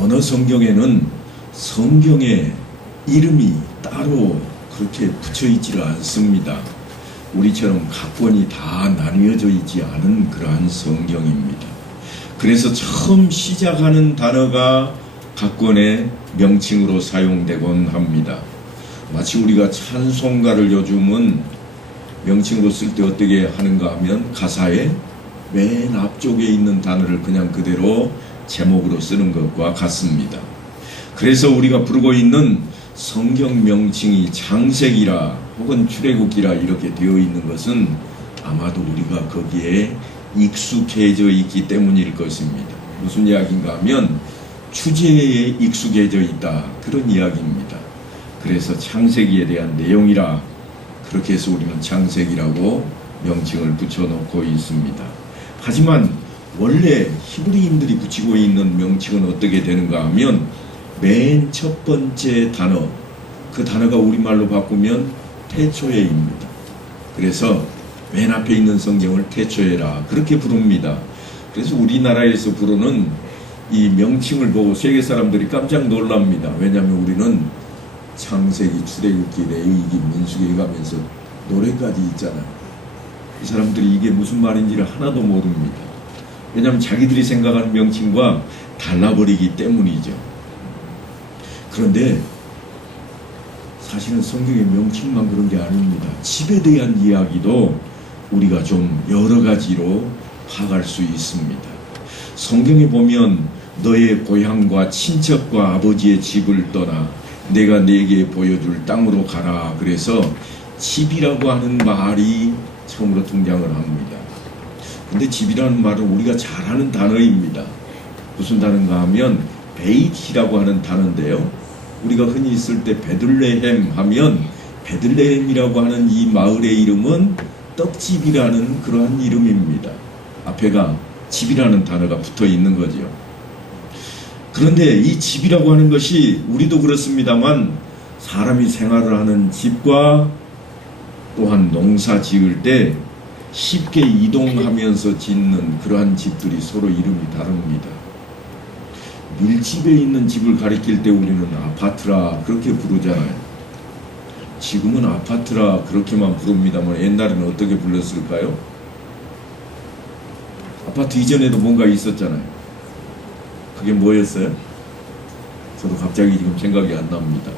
언어 성경에는 성경의 이름이 따로 그렇게 붙여 있지를 않습니다. 우리처럼 각권이 다 나뉘어져 있지 않은 그러한 성경입니다. 그래서 처음 시작하는 단어가 각권의 명칭으로 사용되곤 합니다. 마치 우리가 찬송가를 요즘은 명칭으로 쓸 때 어떻게 하는가 하면 가사의 맨 앞쪽에 있는 단어를 그냥 그대로 제목으로 쓰는 것과 같습니다. 그래서 우리가 부르고 있는 성경 명칭이 창세기라 혹은 출애굽기라 이렇게 되어 있는 것은 아마도 우리가 거기에 익숙해져 있기 때문일 것입니다. 무슨 이야기인가 하면 주제에 익숙해져 있다, 그런 이야기입니다. 그래서 창세기에 대한 내용이라 그렇게 해서 우리는 창세기라고 명칭을 붙여놓고 있습니다. 하지만 원래 히브리인들이 붙이고 있는 명칭은 어떻게 되는가 하면 맨 첫 번째 단어, 그 단어가 우리말로 바꾸면 태초에입니다. 그래서 맨 앞에 있는 성경을 태초에라 그렇게 부릅니다. 그래서 우리나라에서 부르는 이 명칭을 보고 세계 사람들이 깜짝 놀랍니다. 왜냐하면 우리는 창세기, 출애굽기, 레위기, 민수기 가면서 노래까지 있잖아요. 이 사람들이 이게 무슨 말인지를 하나도 모릅니다. 왜냐하면 자기들이 생각하는 명칭과 달라버리기 때문이죠. 그런데 사실은 성경의 명칭만 그런 게 아닙니다. 집에 대한 이야기도 우리가 좀 여러 가지로 파악할 수 있습니다. 성경에 보면 너의 고향과 친척과 아버지의 집을 떠나 내가 네게 보여줄 땅으로 가라. 그래서 집이라고 하는 말이 처음으로 등장을 합니다. 근데 집이라는 말은 우리가 잘 아는 단어입니다. 무슨 단어인가 하면 베이트라고 하는 단어인데요. 우리가 흔히 있을 때 베들레헴 하면 베들레헴이라고 하는 이 마을의 이름은 떡집이라는 그러한 이름입니다. 앞에가 집이라는 단어가 붙어 있는 거죠. 그런데 이 집이라고 하는 것이 우리도 그렇습니다만 사람이 생활을 하는 집과 또한 농사 지을 때 쉽게 이동하면서 짓는 그러한 집들이 서로 이름이 다릅니다. 밀집에 있는 집을 가리킬 때 우리는 아파트라 그렇게 부르잖아요. 지금은 아파트라 그렇게만 부릅니다만 옛날에는 어떻게 불렀을까요? 아파트 이전에도 뭔가 있었잖아요. 그게 뭐였어요? 저도 갑자기 지금 생각이 안 납니다.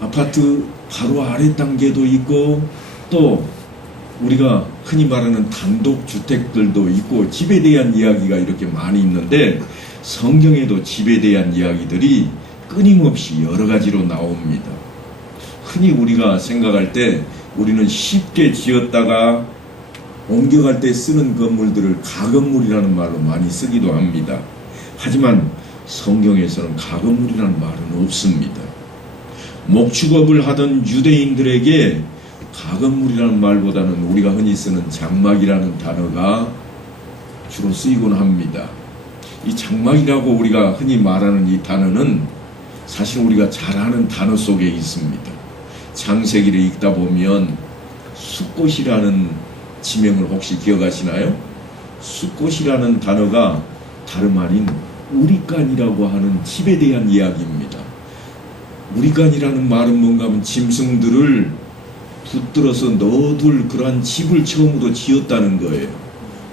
아파트 바로 아래 단계도 있고 또 우리가 흔히 말하는 단독주택들도 있고 집에 대한 이야기가 이렇게 많이 있는데 성경에도 집에 대한 이야기들이 끊임없이 여러 가지로 나옵니다. 흔히 우리가 생각할 때 우리는 쉽게 지었다가 옮겨갈 때 쓰는 건물들을 가건물이라는 말로 많이 쓰기도 합니다. 하지만 성경에서는 가건물이라는 말은 없습니다. 목축업을 하던 유대인들에게 가건물이라는 말보다는 우리가 흔히 쓰는 장막이라는 단어가 주로 쓰이곤 합니다. 이 장막이라고 우리가 흔히 말하는 이 단어는 사실 우리가 잘 아는 단어 속에 있습니다. 창세기를 읽다 보면 숫꽃이라는 지명을 혹시 기억하시나요? 숫꽃이라는 단어가 다름 아닌 우리간이라고 하는 집에 대한 이야기입니다. 우리간이라는 말은 뭔가 하면 짐승들을 붙들어서 넣어둘 그러한 집을 처음으로 지었다는 거예요.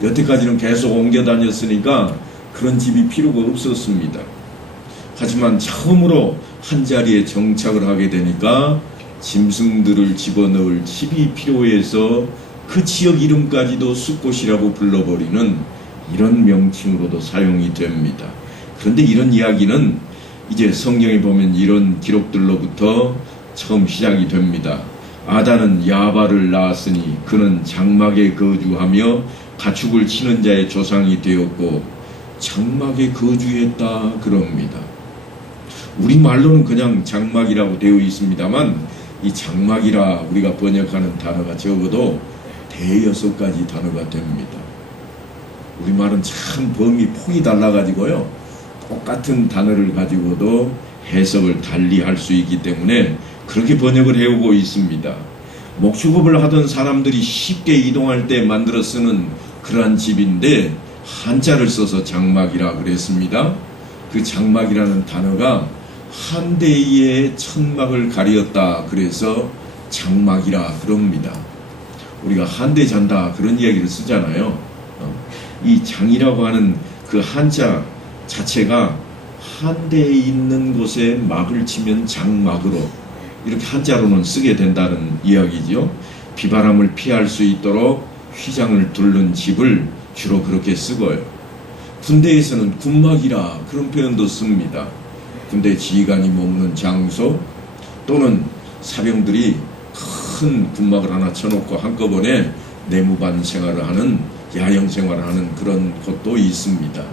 여태까지는 계속 옮겨 다녔으니까 그런 집이 필요가 없었습니다. 하지만 처음으로 한 자리에 정착을 하게 되니까 짐승들을 집어넣을 집이 필요해서 그 지역 이름까지도 숫꽃이라고 불러버리는 이런 명칭으로도 사용이 됩니다. 그런데 이런 이야기는 이제 성경에 보면 이런 기록들로부터 처음 시작이 됩니다. 아단은 야발을 낳았으니 그는 장막에 거주하며 가축을 치는 자의 조상이 되었고 장막에 거주했다 그럽니다. 우리말로는 그냥 장막이라고 되어 있습니다만 이 장막이라 우리가 번역하는 단어가 적어도 대여섯 가지 단어가 됩니다. 우리말은 참 범위 폭이 달라가지고요. 똑같은 단어를 가지고도 해석을 달리 할 수 있기 때문에 그렇게 번역을 해오고 있습니다. 목축업을 하던 사람들이 쉽게 이동할 때 만들어 쓰는 그러한 집인데 한자를 써서 장막이라 그랬습니다. 그 장막이라는 단어가 한 대의 천막을 가리었다 그래서 장막이라 그럽니다. 우리가 한 대 잔다 그런 이야기를 쓰잖아요. 이 장이라고 하는 그 한자 자체가 한 대에 있는 곳에 막을 치면 장막으로 이렇게 한자로는 쓰게 된다는 이야기죠. 비바람을 피할 수 있도록 휘장을 둘른 집을 주로 그렇게 쓰고요. 군대에서는 군막이라 그런 표현도 씁니다. 군대 지휘관이 머무는 장소 또는 사병들이 큰 군막을 하나 쳐놓고 한꺼번에 내무반 생활을 하는 야영 생활을 하는 그런 곳도 있습니다.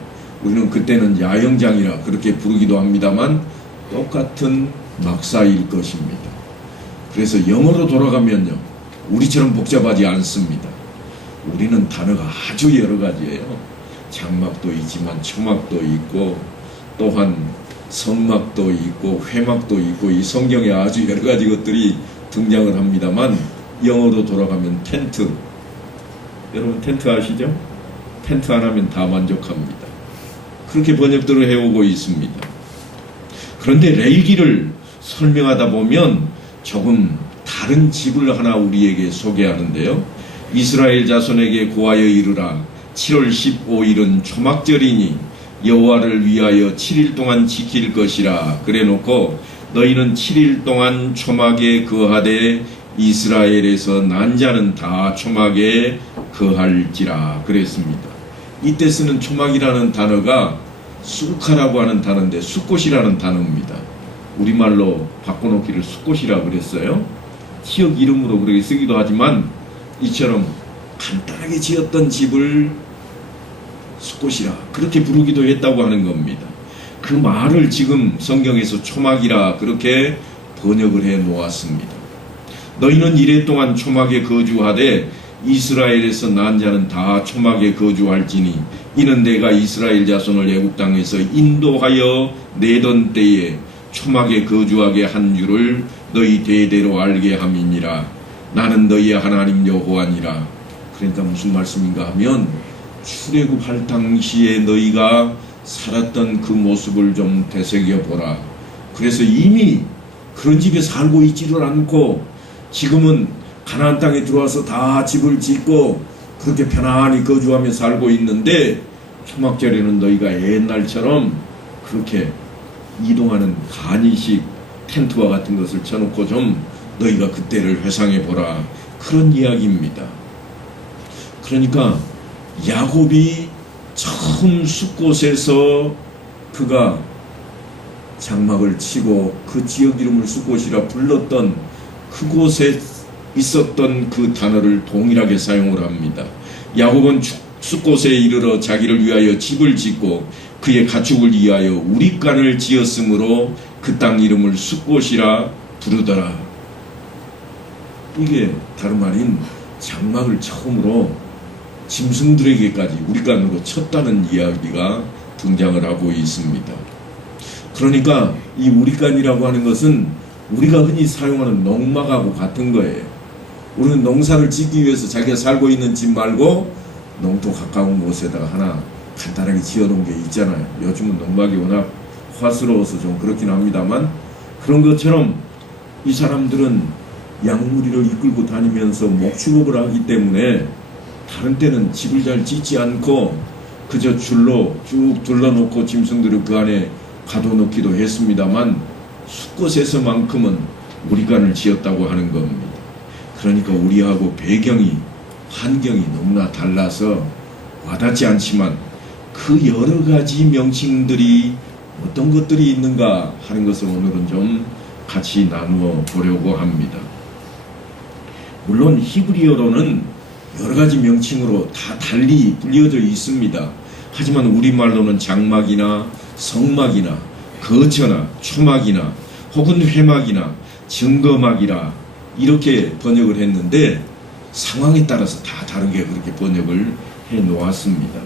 우리는 그때는 야영장이라 그렇게 부르기도 합니다만 똑같은 막사일 것입니다. 그래서 영어로 돌아가면요, 우리처럼 복잡하지 않습니다. 우리는 단어가 아주 여러 가지예요. 장막도 있지만 초막도 있고 또한 성막도 있고 회막도 있고 이 성경에 아주 여러 가지 것들이 등장을 합니다만 영어로 돌아가면 텐트. 여러분 텐트 아시죠? 텐트 하나면 다 만족합니다. 그렇게 번역들을 해오고 있습니다. 그런데 레위기를 설명하다 보면 조금 다른 집을 하나 우리에게 소개하는데요. 이스라엘 자손에게 고하여 이르라. 7월 15일은 초막절이니 여호와를 위하여 7일 동안 지킬 것이라. 그래놓고 너희는 7일 동안 초막에 거하되 이스라엘에서 난 자는 다 초막에 거할지라 그랬습니다. 이때 쓰는 초막이라는 단어가 수카라고 하는 단어인데 숫꽃이라는 단어입니다. 우리말로 바꿔놓기를 숫꽃이라 그랬어요. 지역 이름으로 그렇게 쓰기도 하지만 이처럼 간단하게 지었던 집을 숫꽃이라 그렇게 부르기도 했다고 하는 겁니다. 그 말을 지금 성경에서 초막이라 그렇게 번역을 해 놓았습니다. 너희는 이래 동안 초막에 거주하되 이스라엘에서 난 자는 다 초막에 거주할지니 이는 내가 이스라엘 자손을 애국 땅에서 인도하여 내던 때에 초막에 거주하게 한 줄을 너희 대대로 알게 함이니라. 나는 너희의 하나님 여호와니라. 그러니까 무슨 말씀인가 하면 출애굽할 당시에 너희가 살았던 그 모습을 좀 되새겨보라. 그래서 이미 그런 집에 살고 있지를 않고 지금은 가나안 땅에 들어와서 다 집을 짓고 그렇게 편안히 거주하며 살고 있는데 초막절에는 너희가 옛날처럼 그렇게 이동하는 간이식 텐트와 같은 것을 쳐놓고 좀 너희가 그때를 회상해보라. 그런 이야기입니다. 그러니까 야곱이 처음 숫곳에서 그가 장막을 치고 그 지역 이름을 숫곳이라 불렀던 그곳에 있었던 그 단어를 동일하게 사용을 합니다. 야곱은 숫곳에 이르러 자기를 위하여 집을 짓고 그의 가축을 위하여 우릿간을 지었으므로 그 땅 이름을 숫곳이라 부르더라. 이게 다름 아닌 장막을 처음으로 짐승들에게까지 우릿간으로 쳤다는 이야기가 등장을 하고 있습니다. 그러니까 이 우릿간이라고 하는 것은 우리가 흔히 사용하는 농막하고 같은 거예요. 우리는 농사를 짓기 위해서 자기가 살고 있는 집 말고 농토 가까운 곳에다가 하나 간단하게 지어놓은 게 있잖아요. 요즘은 농막이 워낙 화스러워서 좀 그렇긴 합니다만 그런 것처럼 이 사람들은 양무리를 이끌고 다니면서 목축업을 하기 때문에 다른 때는 집을 잘 짓지 않고 그저 줄로 쭉 둘러놓고 짐승들을 그 안에 가둬놓기도 했습니다만 숫곳에서만큼은 우리간을 지었다고 하는 겁니다. 그러니까 우리하고 배경이 환경이 너무나 달라서 와닿지 않지만 그 여러 가지 명칭들이 어떤 것들이 있는가 하는 것을 오늘은 좀 같이 나누어 보려고 합니다. 물론 히브리어로는 여러 가지 명칭으로 다 달리 불려져 있습니다. 하지만 우리말로는 장막이나 성막이나 거처나 초막이나 혹은 회막이나 증거막이라 이렇게 번역을 했는데 상황에 따라서 다 다르게 그렇게 번역을 해 놓았습니다.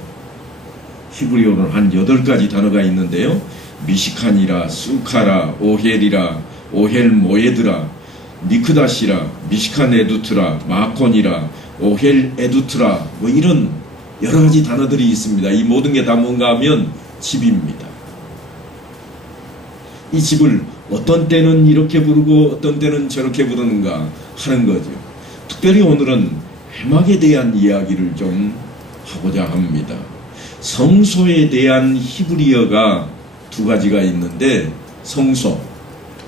히브리어로는 한 8가지 단어가 있는데요. 미시칸이라, 수카라, 오헬이라, 오헬 모에드라, 미크다시라, 미시칸 에두트라, 마콘이라, 오헬 에두트라 뭐 이런 여러 가지 단어들이 있습니다. 이 모든 게 다 뭔가 하면 집입니다. 이 집을 어떤 때는 이렇게 부르고 어떤 때는 저렇게 부르는가 하는 거죠. 특별히 오늘은 회막에 대한 이야기를 좀 하고자 합니다. 성소에 대한 히브리어가 두 가지가 있는데, 성소,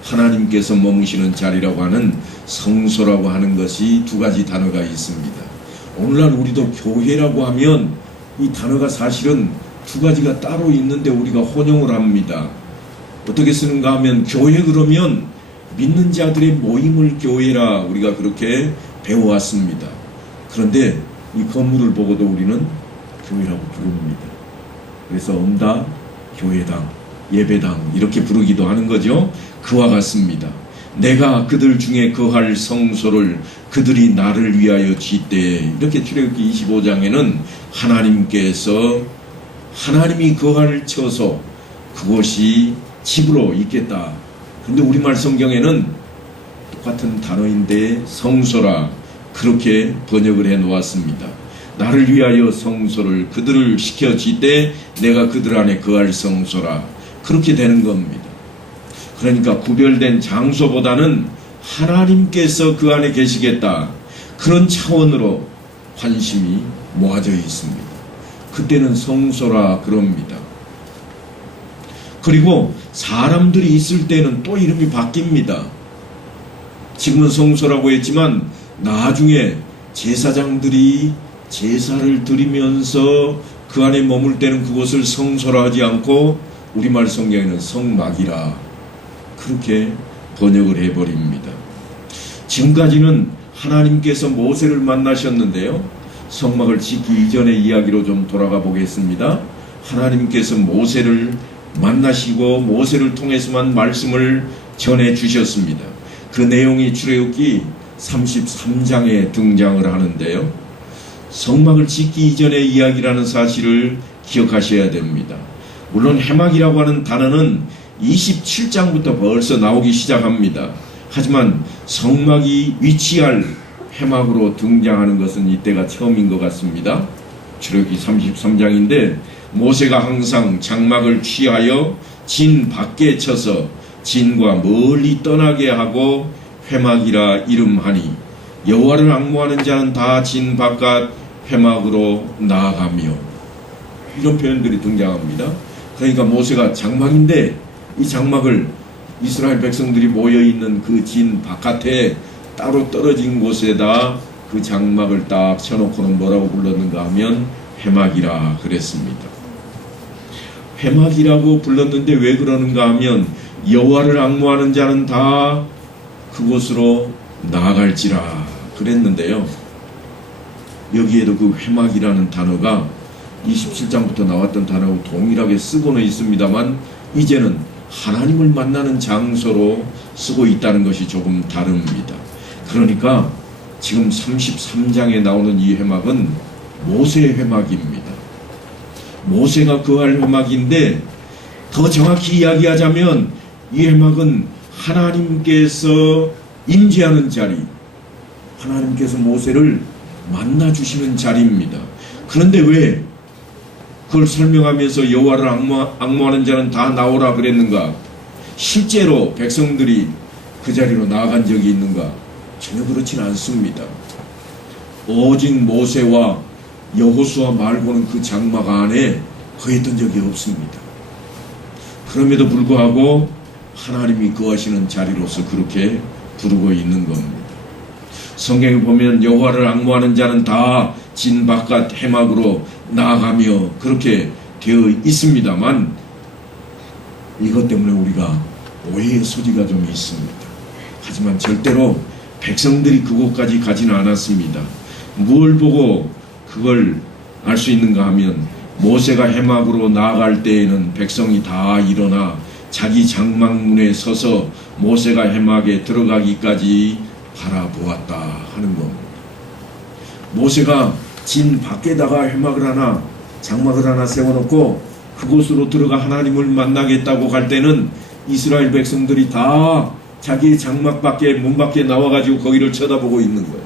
하나님께서 머무시는 자리라고 하는 성소라고 하는 것이 두 가지 단어가 있습니다. 오늘날 우리도 교회라고 하면 이 단어가 사실은 두 가지가 따로 있는데 우리가 혼용을 합니다. 어떻게 쓰는가 하면, 교회 그러면 믿는 자들의 모임을 교회라 우리가 그렇게 배워왔습니다. 그런데 이 건물을 보고도 우리는 교회라고 부릅니다. 그래서 엄다, 교회당, 예배당 이렇게 부르기도 하는 거죠. 그와 같습니다. 내가 그들 중에 거할 성소를 그들이 나를 위하여 짓되, 이렇게 출애굽기 25장에는 하나님께서 하나님이 거할 처소, 그곳이 집으로 있겠다. 근데 우리말 성경에는 똑같은 단어인데 성소라 그렇게 번역을 해 놓았습니다. 나를 위하여 성소를 그들을 시켜 짓되 내가 그들 안에 거할 성소라, 그렇게 되는 겁니다. 그러니까 구별된 장소보다는 하나님께서 그 안에 계시겠다, 그런 차원으로 관심이 모아져 있습니다. 그때는 성소라 그럽니다. 그리고 사람들이 있을 때는 또 이름이 바뀝니다. 지금은 성소라고 했지만 나중에 제사장들이 제사를 드리면서 그 안에 머물 때는 그곳을 성소라 하지 않고 우리말 성경에는 성막이라 그렇게 번역을 해버립니다. 지금까지는 하나님께서 모세를 만나셨는데요, 성막을 짓기 이전의 이야기로 좀 돌아가 보겠습니다. 하나님께서 모세를 만나시고 모세를 통해서만 말씀을 전해 주셨습니다. 그 내용이 출애굽기 33장에 등장을 하는데요, 성막을 짓기 이전의 이야기라는 사실을 기억하셔야 됩니다. 물론 회막이라고 하는 단어는 27장부터 벌써 나오기 시작합니다. 하지만 성막이 위치할 회막으로 등장하는 것은 이때가 처음인 것 같습니다. 출애굽기 33장인데 모세가 항상 장막을 취하여 진 밖에 쳐서 진과 멀리 떠나게 하고 회막이라 이름하니, 여호와를 앙모하는 자는 다 진 바깥 회막으로 나아가며, 이런 표현들이 등장합니다. 그러니까 모세가 장막인데 이 장막을 이스라엘 백성들이 모여있는 그 진 바깥에 따로 떨어진 곳에다 그 장막을 딱 쳐놓고는 뭐라고 불렀는가 하면 회막이라 그랬습니다. 회막이라고 불렀는데 왜 그러는가 하면, 여호와를 앙모하는 자는 다 그곳으로 나아갈지라 그랬는데요, 여기에도 그 회막이라는 단어가 27장부터 나왔던 단어하고 동일하게 쓰고는 있습니다만 이제는 하나님을 만나는 장소로 쓰고 있다는 것이 조금 다릅니다. 그러니까 지금 33장에 나오는 이 회막은 모세의 회막입니다. 모세가 거할 회막인데, 더 정확히 이야기하자면 이 회막은 하나님께서 임재하는 자리, 하나님께서 모세를 만나주시는 자리입니다. 그런데 왜 그걸 설명하면서 여호와를 앙모하는 자는 다 나오라 그랬는가? 실제로 백성들이 그 자리로 나아간 적이 있는가? 전혀 그렇진 않습니다. 오직 모세와 여호수아 말고는 그 장막 안에 거했던 적이 없습니다. 그럼에도 불구하고 하나님이 거하시는 자리로서 그렇게 부르고 있는 겁니다. 성경에 보면 여호와를 앙모하는 자는 다 진 바깥 회막으로 나아가며 그렇게 되어 있습니다만, 이것 때문에 우리가 오해의 소지가 좀 있습니다. 하지만 절대로 백성들이 그곳까지 가지는 않았습니다. 무엇을 보고 그걸 알 수 있는가 하면, 모세가 회막으로 나아갈 때에는 백성이 다 일어나 자기 장막문에 서서 모세가 회막에 들어가기까지 바라보았다 하는 겁니다. 모세가 진 밖에다가 회막을 하나, 장막을 하나 세워놓고 그곳으로 들어가 하나님을 만나겠다고 갈 때는 이스라엘 백성들이 다 자기의 장막 밖에, 문 밖에 나와가지고 거기를 쳐다보고 있는 거예요.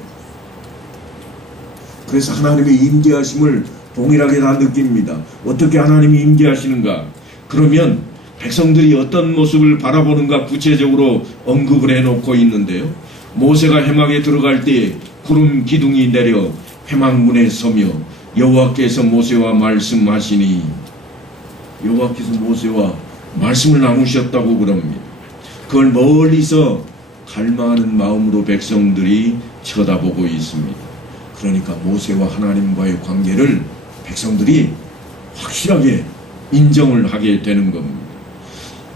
그래서 하나님의 임재하심을 동일하게 다 느낍니다. 어떻게 하나님이 임재하시는가? 그러면 백성들이 어떤 모습을 바라보는가 구체적으로 언급을 해놓고 있는데요. 모세가 회막에 들어갈 때 구름 기둥이 내려 회막문에 서며 여호와께서 모세와 말씀하시니, 여호와께서 모세와 말씀을 나누셨다고 그럽니다. 그걸 멀리서 갈망하는 마음으로 백성들이 쳐다보고 있습니다. 그러니까 모세와 하나님과의 관계를 백성들이 확실하게 인정을 하게 되는 겁니다.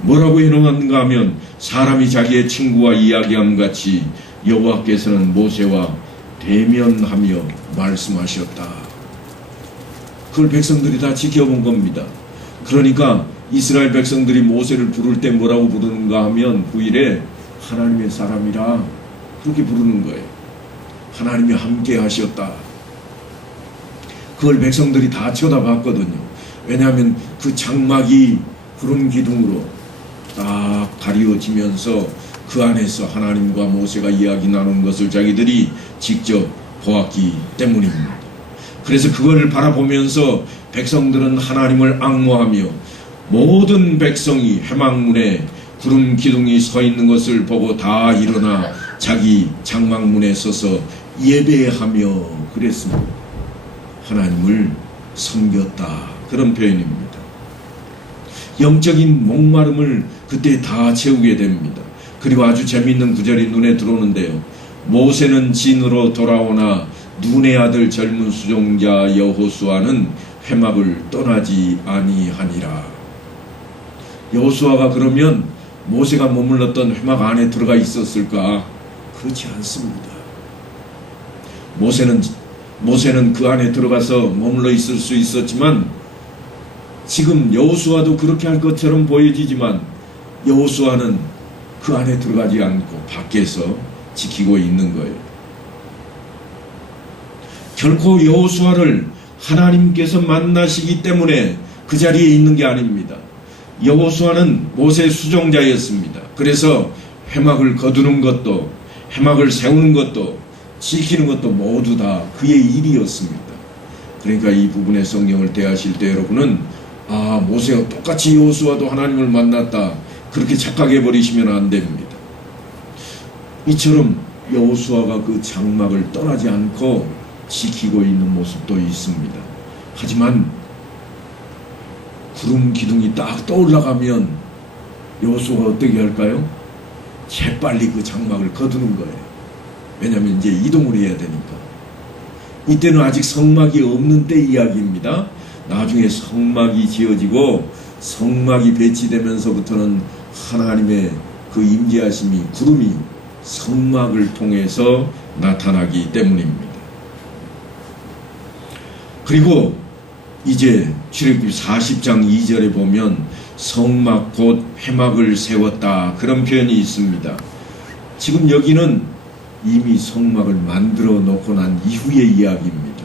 뭐라고 해놓았는가 하면 사람이 자기의 친구와 이야기함 같이 여호와께서는 모세와 대면하며 말씀하셨다. 그걸 백성들이 다 지켜본 겁니다. 그러니까 이스라엘 백성들이 모세를 부를 때 뭐라고 부르는가 하면 9일에 하나님의 사람이라 그렇게 부르는 거예요. 하나님이 함께 하셨다. 그걸 백성들이 다 쳐다봤거든요. 왜냐하면 그 장막이 구름 기둥으로 딱 가리워지면서 그 안에서 하나님과 모세가 이야기 나눈 것을 자기들이 직접 보았기 때문입니다. 그래서 그걸 바라보면서 백성들은 하나님을 앙모하며 모든 백성이 회막문에 구름 기둥이 서 있는 것을 보고 다 일어나 자기 장막문에 서서 예배하며 그랬습니다. 하나님을 섬겼다. 그런 표현입니다. 영적인 목마름을 그때 다 채우게 됩니다. 그리고 아주 재미있는 구절이 눈에 들어오는데요. 모세는 진으로 돌아오나 눈의 아들 젊은 수종자 여호수아는 회막을 떠나지 아니하니라. 여호수아가 그러면 모세가 머물렀던 회막 안에 들어가 있었을까? 그렇지 않습니다. 모세는 그 안에 들어가서 머물러 있을 수 있었지만 지금 여호수아도 그렇게 할 것처럼 보여지지만 여호수아는 그 안에 들어가지 않고 밖에서 지키고 있는 거예요. 결코 여호수아를 하나님께서 만나시기 때문에 그 자리에 있는 게 아닙니다. 여호수아는 모세의 수종자였습니다. 그래서 회막을 거두는 것도 회막을 세우는 것도 지키는 것도 모두 다 그의 일이었습니다. 그러니까 이 부분의 성경을 대하실 때 여러분은 모세와 똑같이 여호수아도 하나님을 만났다 그렇게 착각해 버리시면 안 됩니다. 이처럼 여호수아가 그 장막을 떠나지 않고 지키고 있는 모습도 있습니다. 하지만 구름 기둥이 딱 떠올라가면 여호수아가 어떻게 할까요? 재빨리 그 장막을 거두는 거예요. 왜냐하면 이제 이동을 해야 되니까. 이때는 아직 성막이 없는 때 이야기입니다. 나중에 성막이 지어지고 성막이 배치되면서부터는 하나님의 그 임재하심이 구름이 성막을 통해서 나타나기 때문입니다. 그리고 이제 출애굽기 40장 2절에 보면 성막 곧 회막을 세웠다 그런 표현이 있습니다. 지금 여기는 이미 성막을 만들어 놓고 난 이후의 이야기입니다.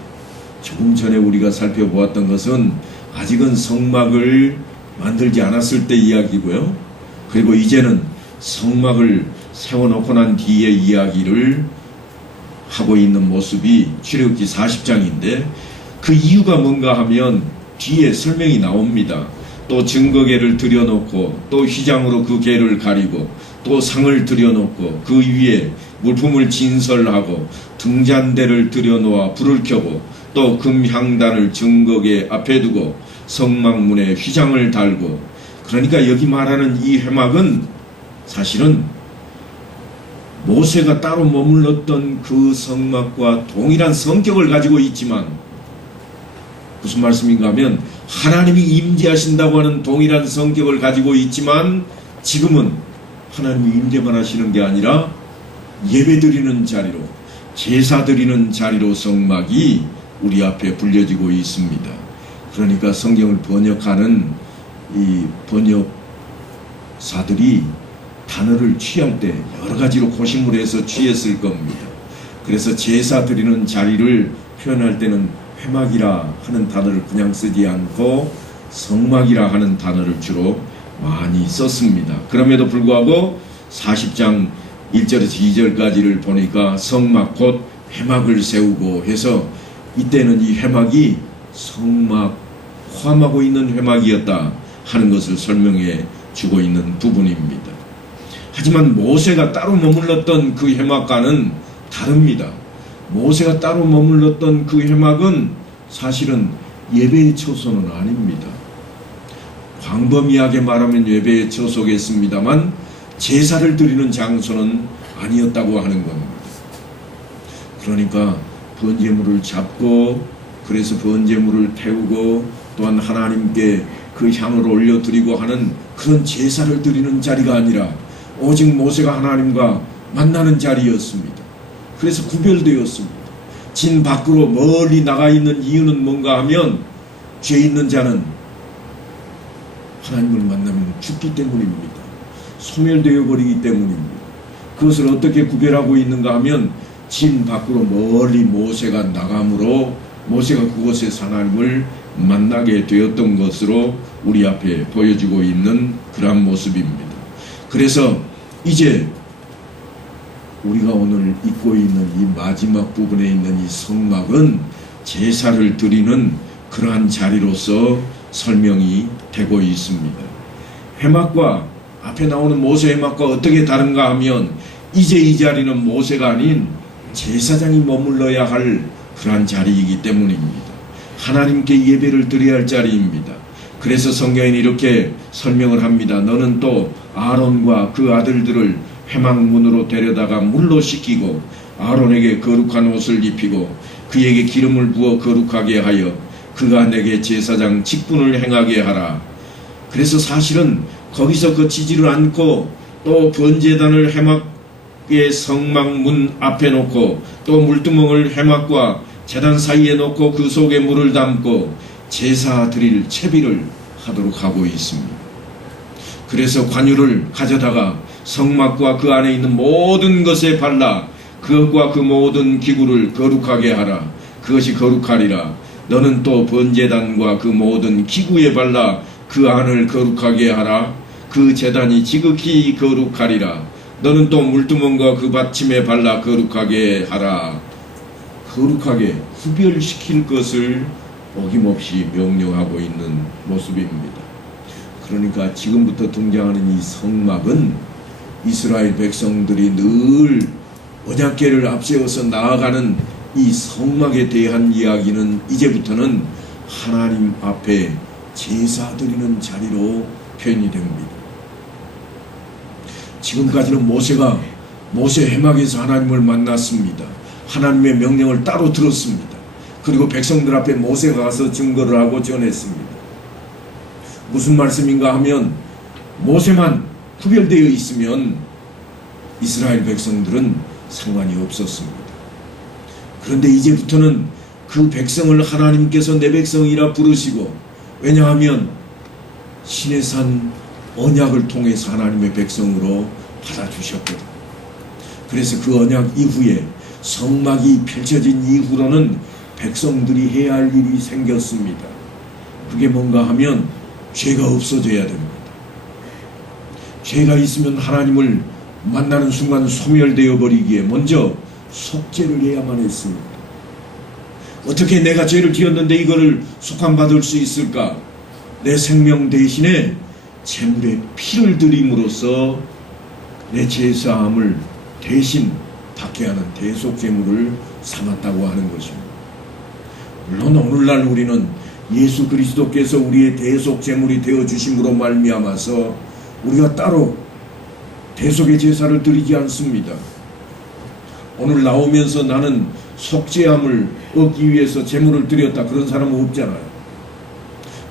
조금 전에 우리가 살펴보았던 것은 아직은 성막을 만들지 않았을 때 이야기고요. 그리고 이제는 성막을 세워놓고 난 뒤의 이야기를 하고 있는 모습이 출애굽기 40장인데 그 이유가 뭔가 하면 뒤에 설명이 나옵니다. 또 증거궤를 들여놓고 또 휘장으로 그 궤를 가리고 또 상을 들여놓고 그 위에 물품을 진설하고 등잔대를 들여놓아 불을 켜고 또 금향단을 증거궤 앞에 두고 성막문에 휘장을 달고. 그러니까 여기 말하는 이 회막은 사실은 모세가 따로 머물렀던 그 성막과 동일한 성격을 가지고 있지만 무슨 말씀인가 하면 하나님이 임재하신다고 하는 동일한 성격을 가지고 있지만 지금은 하나님이 임재만 하시는 게 아니라 예배드리는 자리로 제사드리는 자리로 성막이 우리 앞에 불려지고 있습니다. 그러니까 성경을 번역하는 이 번역사들이 단어를 취할 때 여러 가지로 고심을 해서 취했을 겁니다. 그래서 제사 드리는 자리를 표현할 때는 회막이라 하는 단어를 그냥 쓰지 않고 성막이라 하는 단어를 주로 많이 썼습니다. 그럼에도 불구하고 40장 1절에서 2절까지를 보니까 성막 곧 회막을 세우고 해서 이때는 이 회막이 성막, 포함하고 있는 회막이었다 하는 것을 설명해 주고 있는 부분입니다. 하지만 모세가 따로 머물렀던 그 회막과는 다릅니다. 모세가 따로 머물렀던 그 회막은 사실은 예배의 처소는 아닙니다. 광범위하게 말하면 예배의 처소겠습니다만 제사를 드리는 장소는 아니었다고 하는 겁니다. 그러니까 번제물을 잡고 그래서 번제물을 태우고 또한 하나님께 그 향을 올려드리고 하는 그런 제사를 드리는 자리가 아니라 오직 모세가 하나님과 만나는 자리였습니다. 그래서 구별되었습니다. 진 밖으로 멀리 나가 있는 이유는 뭔가 하면 죄 있는 자는 하나님을 만나면 죽기 때문입니다. 소멸되어 버리기 때문입니다. 그것을 어떻게 구별하고 있는가 하면 진 밖으로 멀리 모세가 나감으로 모세가 그곳에서 하나님을 만나게 되었던 것으로 우리 앞에 보여주고 있는 그러한 모습입니다. 그래서 이제 우리가 오늘 입고 있는 이 마지막 부분에 있는 이 성막은 제사를 드리는 그러한 자리로서 설명이 되고 있습니다. 회막과 앞에 나오는 모세 회막과 어떻게 다른가 하면 이제 이 자리는 모세가 아닌 제사장이 머물러야 할 그러한 자리이기 때문입니다. 하나님께 예배를 드려야 할 자리입니다. 그래서 성경에는 이렇게 설명을 합니다. 너는 또 아론과 그 아들들을 회막문으로 데려다가 물로 씻기고 아론에게 거룩한 옷을 입히고 그에게 기름을 부어 거룩하게 하여 그가 내게 제사장 직분을 행하게 하라. 그래서 사실은 거기서 그치지를 않고 또 번제단을 회막의 성막문 앞에 놓고 또 물두멍을 회막과 제단 사이에 놓고 그 속에 물을 담고 제사 드릴 채비를 하도록 하고 있습니다. 그래서 관유를 가져다가 성막과 그 안에 있는 모든 것에 발라 그것과 그 모든 기구를 거룩하게 하라. 그것이 거룩하리라. 너는 또 번제단과 그 모든 기구에 발라 그 안을 거룩하게 하라. 그 제단이 지극히 거룩하리라. 너는 또 물두멍과 그 받침에 발라 거룩하게 하라. 거룩하게 구별시킬 것을 어김없이 명령하고 있는 모습입니다. 그러니까 지금부터 등장하는 이 성막은 이스라엘 백성들이 늘 언약궤를 앞세워서 나아가는 이 성막에 대한 이야기는 이제부터는 하나님 앞에 제사 드리는 자리로 표현이 됩니다. 지금까지는 모세가 모세 회막에서 하나님을 만났습니다. 하나님의 명령을 따로 들었습니다. 그리고 백성들 앞에 모세가 가서 증거를 하고 전했습니다. 무슨 말씀인가 하면 모세만 구별되어 있으면 이스라엘 백성들은 상관이 없었습니다. 그런데 이제부터는 그 백성을 하나님께서 내 백성이라 부르시고, 왜냐하면 신의 산 언약을 통해서 하나님의 백성으로 받아주셨거든. 그래서 그 언약 이후에 성막이 펼쳐진 이후로는 백성들이 해야 할 일이 생겼습니다. 그게 뭔가 하면 죄가 없어져야 됩니다. 죄가 있으면 하나님을 만나는 순간 소멸되어 버리기에 먼저 속죄를 해야만 했습니다. 어떻게 내가 죄를 지었는데 이거를 속함받을 수 있을까? 내 생명 대신에 제물의 피를 드림으로써 내 죄사함을 대신 받게 하는 대속제물을 삼았다고 하는 것입니다. 물론 오늘날 우리는 예수 그리스도께서 우리의 대속제물이 되어주심으로 말미암아서 우리가 따로 대속의 제사를 드리지 않습니다. 오늘 나오면서 나는 속죄함을 얻기 위해서 제물을 드렸다, 그런 사람은 없잖아요.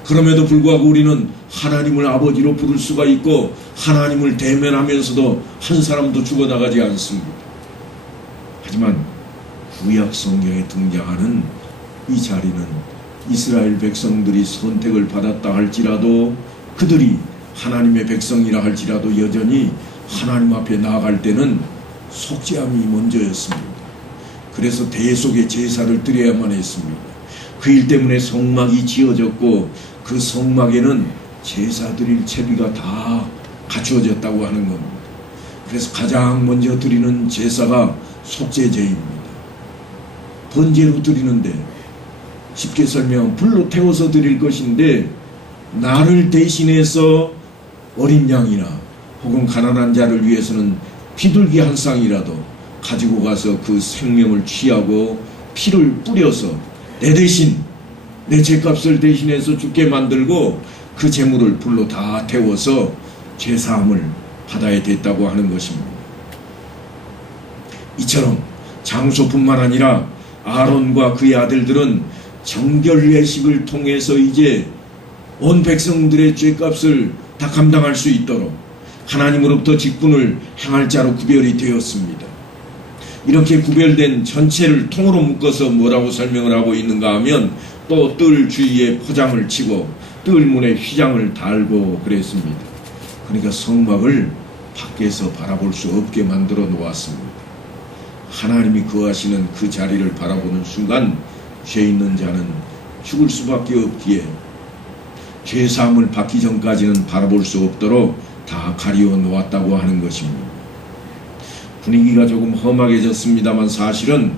그럼에도 불구하고 우리는 하나님을 아버지로 부를 수가 있고 하나님을 대면하면서도 한 사람도 죽어나가지 않습니다. 하지만 구약 성경에 등장하는 이 자리는 이스라엘 백성들이 선택을 받았다 할지라도, 그들이 하나님의 백성이라 할지라도 여전히 하나님 앞에 나아갈 때는 속죄함이 먼저였습니다. 그래서 대속의 제사를 드려야만 했습니다. 그 일 때문에 성막이 지어졌고 그 성막에는 제사 드릴 채비가 다 갖추어졌다고 하는 겁니다. 그래서 가장 먼저 드리는 제사가 속죄제입니다. 번제로 드리는데 쉽게 설명하면 불로 태워서 드릴 것인데, 나를 대신해서 어린 양이나 혹은 가난한 자를 위해서는 비둘기 한 쌍이라도 가지고 가서 그 생명을 취하고 피를 뿌려서 내 대신, 내 죄값을 대신해서 죽게 만들고 그 재물을 불로 다 태워서 죄사함을 받아야 됐다고 하는 것입니다. 이처럼 장소뿐만 아니라 아론과 그의 아들들은 정결 예식을 통해서 이제 온 백성들의 죄값을 다 감당할 수 있도록 하나님으로부터 직분을 행할 자로 구별이 되었습니다. 이렇게 구별된 전체를 통으로 묶어서 뭐라고 설명을 하고 있는가 하면, 또 뜰 주위에 포장을 치고 뜰 문에 휘장을 달고 그랬습니다. 그러니까 성막을 밖에서 바라볼 수 없게 만들어 놓았습니다. 하나님이 거하시는 그 자리를 바라보는 순간 죄 있는 자는 죽을 수밖에 없기에 죄사함을 받기 전까지는 바라볼 수 없도록 다 가리워 놓았다고 하는 것입니다. 분위기가 조금 험하게졌습니다만 사실은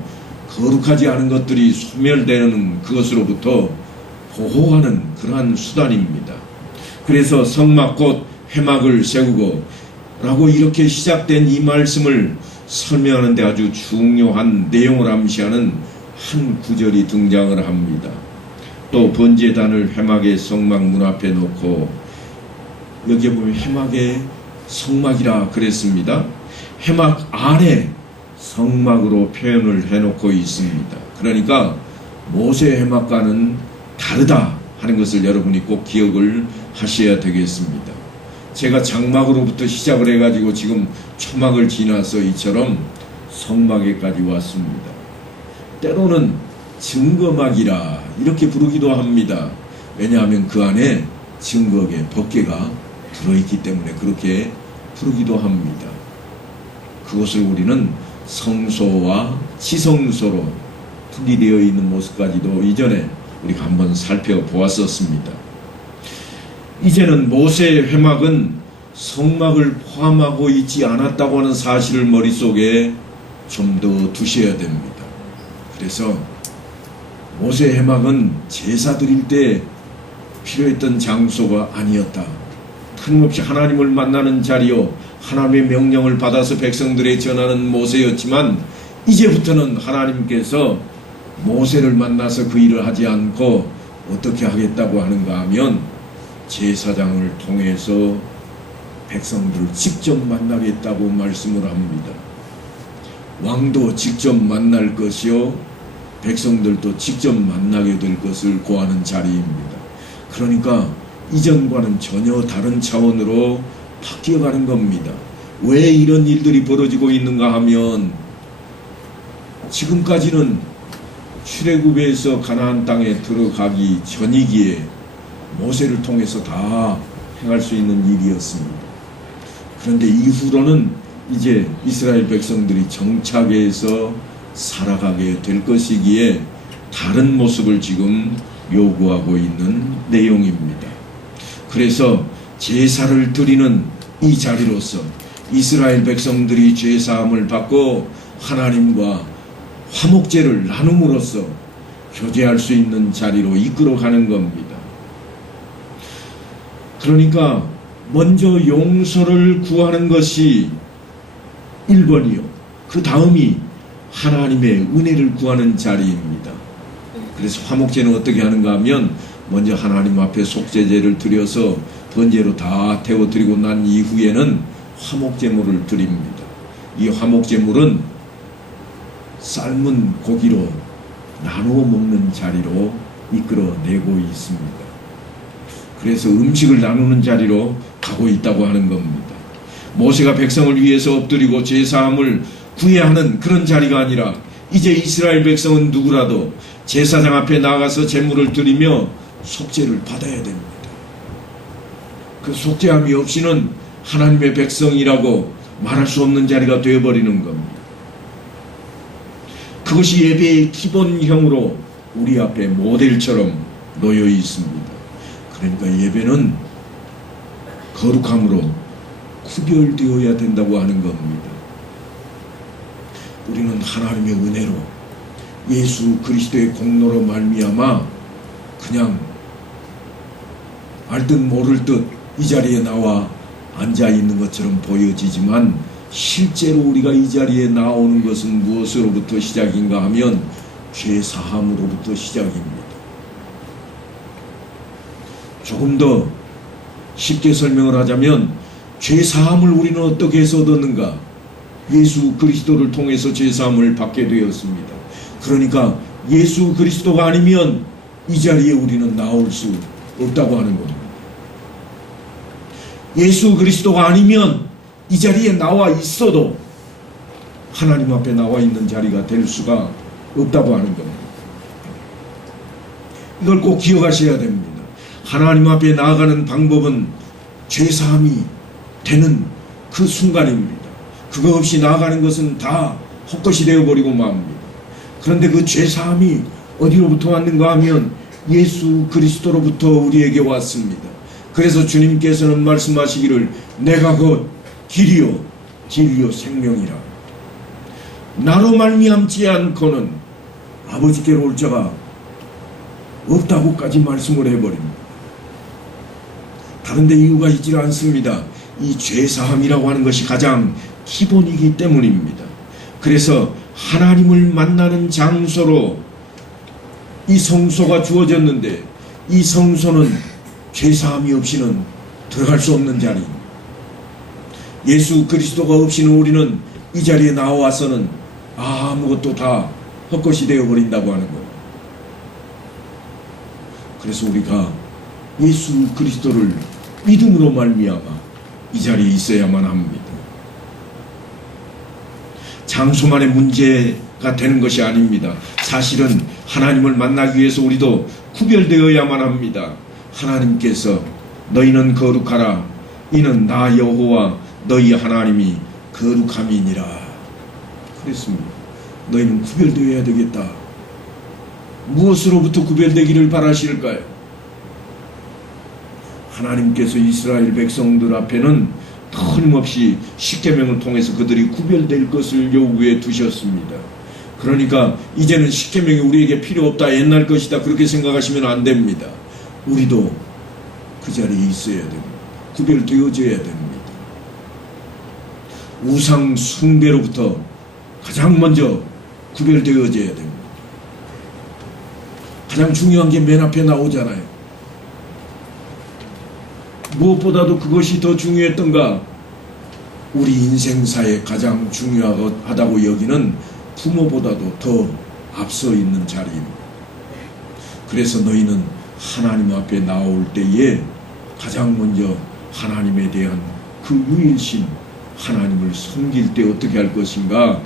거룩하지 않은 것들이 소멸되는 그것으로부터 보호하는 그러한 수단입니다. 그래서 성막 곧 회막을 세우고 라고 이렇게 시작된 이 말씀을 설명하는데 아주 중요한 내용을 암시하는 한 구절이 등장을 합니다. 또 번제단을 회막의 성막 문 앞에 놓고, 여기에 보면 회막의 성막이라 그랬습니다. 회막 안에 성막으로 표현을 해놓고 있습니다. 그러니까 모세 회막과는 다르다 하는 것을 여러분이 꼭 기억을 하셔야 되겠습니다. 제가 장막으로부터 시작을 해가지고 지금 초막을 지나서 이처럼 성막에까지 왔습니다. 때로는 증거막이라 이렇게 부르기도 합니다. 왜냐하면 그 안에 증거계, 법궤가 들어있기 때문에 그렇게 부르기도 합니다. 그것을 우리는 성소와 지성소로 분리되어 있는 모습까지도 이전에 우리가 한번 살펴보았었습니다. 이제는 모세의 회막은 성막을 포함하고 있지 않았다고 하는 사실을 머릿속에 좀 더 두셔야 됩니다. 그래서 모세의 회막은 제사 드릴 때 필요했던 장소가 아니었다. 틀림없이 하나님을 만나는 자리요, 하나님의 명령을 받아서 백성들에 전하는 모세였지만, 이제부터는 하나님께서 모세를 만나서 그 일을 하지 않고 어떻게 하겠다고 하는가 하면, 제사장을 통해서 백성들을 직접 만나겠다고 말씀을 합니다. 왕도 직접 만날 것이요, 백성들도 직접 만나게 될 것을 고하는 자리입니다. 그러니까 이전과는 전혀 다른 차원으로 바뀌어가는 겁니다. 왜 이런 일들이 벌어지고 있는가 하면, 지금까지는 출애굽에서 가나안 땅에 들어가기 전이기에 모세를 통해서 다 행할 수 있는 일이었습니다. 그런데 이후로는 이제 이스라엘 백성들이 정착해서 살아가게 될 것이기에 다른 모습을 지금 요구하고 있는 내용입니다. 그래서 제사를 드리는 이 자리로서 이스라엘 백성들이 죄사함을 받고 하나님과 화목제를 나눔으로써 교제할 수 있는 자리로 이끌어가는 겁니다. 그러니까 먼저 용서를 구하는 것이 1번이요. 그 다음이 하나님의 은혜를 구하는 자리입니다. 그래서 화목제는 어떻게 하는가 하면, 먼저 하나님 앞에 속죄제를 드려서 번제로 다 태워드리고 난 이후에는 화목제물을 드립니다. 이 화목제물은 삶은 고기로 나누어 먹는 자리로 이끌어내고 있습니다. 그래서 음식을 나누는 자리로 가고 있다고 하는 겁니다. 모세가 백성을 위해서 엎드리고 제사함을 구해야 하는 그런 자리가 아니라, 이제 이스라엘 백성은 누구라도 제사장 앞에 나가서 제물을 드리며 속죄를 받아야 됩니다. 그 속죄함이 없이는 하나님의 백성이라고 말할 수 없는 자리가 되어버리는 겁니다. 그것이 예배의 기본형으로 우리 앞에 모델처럼 놓여 있습니다. 그러니까 예배는 거룩함으로 구별되어야 된다고 하는 겁니다. 우리는 하나님의 은혜로 예수 그리스도의 공로로 말미암아 그냥 알듯 모를 듯 이 자리에 나와 앉아 있는 것처럼 보여지지만 실제로 우리가 이 자리에 나오는 것은 무엇으로부터 시작인가 하면 죄 사함으로부터 시작입니다. 조금 더 쉽게 설명을 하자면 죄 사함을 우리는 어떻게 해서 얻었는가? 예수 그리스도를 통해서 죄 사함을 받게 되었습니다. 그러니까 예수 그리스도가 아니면 이 자리에 우리는 나올 수 없다고 하는 겁니다. 예수 그리스도가 아니면 이 자리에 나와 있어도 하나님 앞에 나와 있는 자리가 될 수가 없다고 하는 겁니다. 이걸 꼭 기억하셔야 됩니다. 하나님 앞에 나아가는 방법은 죄사함이 되는 그 순간입니다. 그거 없이 나아가는 것은 다 헛것이 되어버리고 맙니다. 그런데 그 죄사함이 어디로부터 왔는가 하면 예수 그리스도로부터 우리에게 왔습니다. 그래서 주님께서는 말씀하시기를 내가 곧 길이요 진리요 생명이라. 나로 말미암지 않고는 아버지께로 올 자가 없다고까지 말씀을 해버립니다. 다른 데 이유가 있지 않습니다. 이 죄사함이라고 하는 것이 가장 기본이기 때문입니다. 그래서 하나님을 만나는 장소로 이 성소가 주어졌는데 이 성소는 죄사함이 없이는 들어갈 수 없는 자리입니다. 예수 그리스도가 없이는 우리는 이 자리에 나와서는 아무것도 다 헛것이 되어버린다고 하는 거예요. 그래서 우리가 예수 그리스도를 믿음으로 말미암아 이 자리에 있어야만 합니다. 장소만의 문제가 되는 것이 아닙니다. 사실은 하나님을 만나기 위해서 우리도 구별되어야만 합니다. 하나님께서 너희는 거룩하라 이는 나 여호와 너희 하나님이 거룩함이니라 그랬습니다. 너희는 구별되어야 되겠다. 무엇으로부터 구별되기를 바라실까요? 하나님께서 이스라엘 백성들 앞에는 틀림없이 십계명을 통해서 그들이 구별될 것을 요구해 두셨습니다. 그러니까 이제는 십계명이 우리에게 필요 없다, 옛날 것이다, 그렇게 생각하시면 안 됩니다. 우리도 그 자리에 있어야 됩니다. 구별되어져야 됩니다. 우상 숭배로부터 가장 먼저 구별되어져야 됩니다. 가장 중요한 게 맨 앞에 나오잖아요. 무엇보다도 그것이 더 중요했던가? 우리 인생사에 가장 중요하다고 여기는 부모보다도 더 앞서 있는 자리입니다. 그래서 너희는 하나님 앞에 나올 때에 가장 먼저 하나님에 대한 그 유일신 하나님을 섬길 때 어떻게 할 것인가?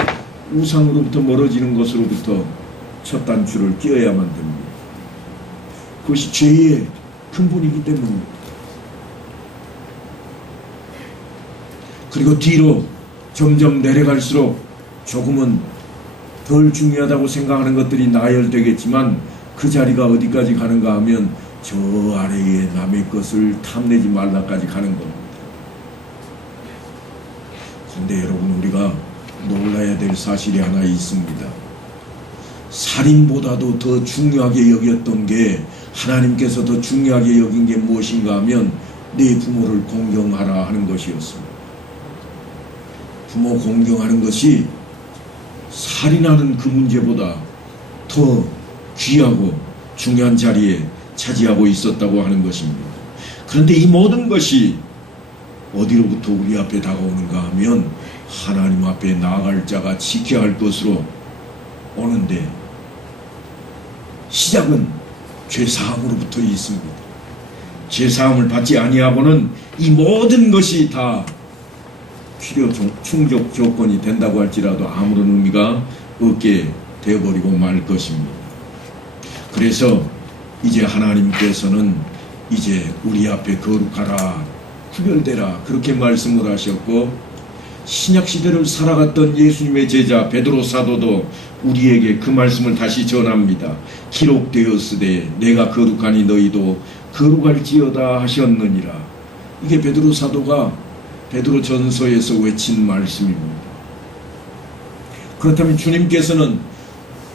우상으로부터 멀어지는 것으로부터 첫 단추를 끼어야만 됩니다. 그것이 죄의 근본이기 때문입니다. 그리고 뒤로 점점 내려갈수록 조금은 덜 중요하다고 생각하는 것들이 나열되겠지만 그 자리가 어디까지 가는가 하면 저 아래에 남의 것을 탐내지 말라까지 가는 겁니다. 그런데 여러분, 우리가 놀라야 될 사실이 하나 있습니다. 살인보다도 더 중요하게 여겼던 게, 하나님께서 더 중요하게 여긴 게 무엇인가 하면 네 부모를 공경하라 하는 것이었습니다. 부모 공경하는 것이 살인하는 그 문제보다 더 귀하고 중요한 자리에 차지하고 있었다고 하는 것입니다. 그런데 이 모든 것이 어디로부터 우리 앞에 다가오는가 하면 하나님 앞에 나아갈 자가 지켜야 할 것으로 오는데, 시작은 죄사함으로부터 있습니다. 죄사함을 받지 아니하고는 이 모든 것이 다 필요 충족 조건이 된다고 할지라도 아무런 의미가 없게 되어버리고 말 것입니다. 그래서 이제 하나님께서는 이제 우리 앞에 거룩하라, 구별되라, 그렇게 말씀을 하셨고, 신약시대를 살아갔던 예수님의 제자 베드로 사도도 우리에게 그 말씀을 다시 전합니다. 기록되었으되 내가 거룩하니 너희도 거룩할지어다 하셨느니라. 이게 베드로 사도가 베드로 전서에서 외친 말씀입니다. 그렇다면 주님께서는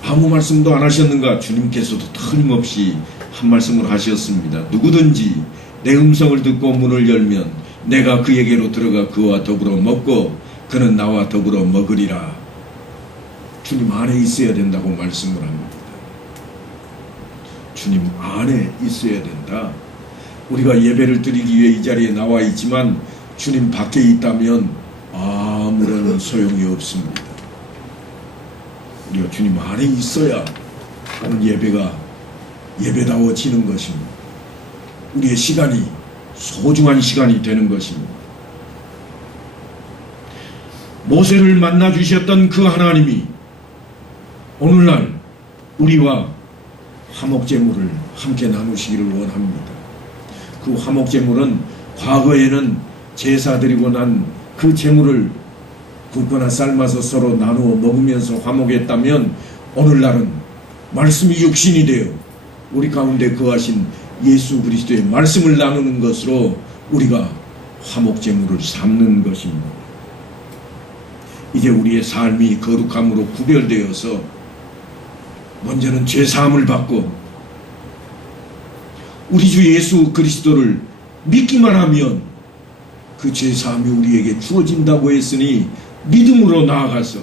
아무 말씀도 안 하셨는가? 주님께서도 틀림없이 한 말씀을 하셨습니다. 누구든지 내 음성을 듣고 문을 열면 내가 그에게로 들어가 그와 더불어 먹고 그는 나와 더불어 먹으리라. 주님 안에 있어야 된다고 말씀을 합니다. 주님 안에 있어야 된다. 우리가 예배를 드리기 위해 이 자리에 나와 있지만 주님 밖에 있다면 아무런 소용이 없습니다. 우리가 주님 안에 있어야 오늘 예배가 예배다워지는 것입니다. 우리의 시간이 소중한 시간이 되는 것입니다. 모세를 만나 주셨던 그 하나님이 오늘날 우리와 화목제물을 함께 나누시기를 원합니다. 그 화목제물은 과거에는 제사 드리고 난 그 제물을 굽거나 삶아서 서로 나누어 먹으면서 화목했다면 오늘날은 말씀이 육신이 되어 우리 가운데 거하신 예수 그리스도의 말씀을 나누는 것으로 우리가 화목제물을 삼는 것입니다. 이제 우리의 삶이 거룩함으로 구별되어서 먼저는 죄사함을 받고 우리 주 예수 그리스도를 믿기만 하면 그 죄사함이 우리에게 주어진다고 했으니 믿음으로 나아가서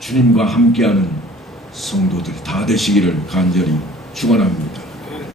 주님과 함께하는 성도들이 다 되시기를 간절히 축원합니다.